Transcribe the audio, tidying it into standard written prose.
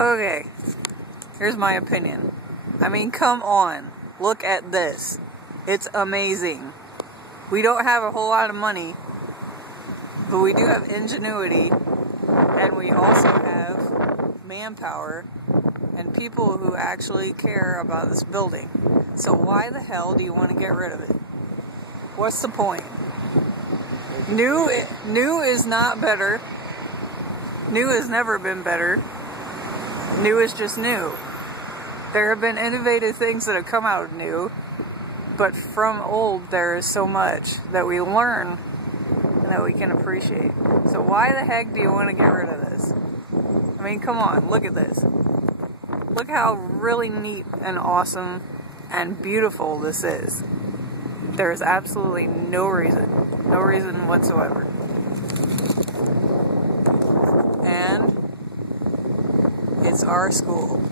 Okay, here's my opinion. I mean, come on. Look at this. It's amazing. We don't have a whole lot of money, but we do have ingenuity, and we also have manpower and people who actually care about this building. So why the hell do you want to get rid of it? What's the point? New is not better. New has never been better. New is just new. There have been innovative things that have come out of new, but from old there is so much that we learn and that we can appreciate. So why the heck do you want to get rid of this? I mean, come on, look at this. Look how really neat and awesome and beautiful this is. There is absolutely no reason whatsoever. And it's our school.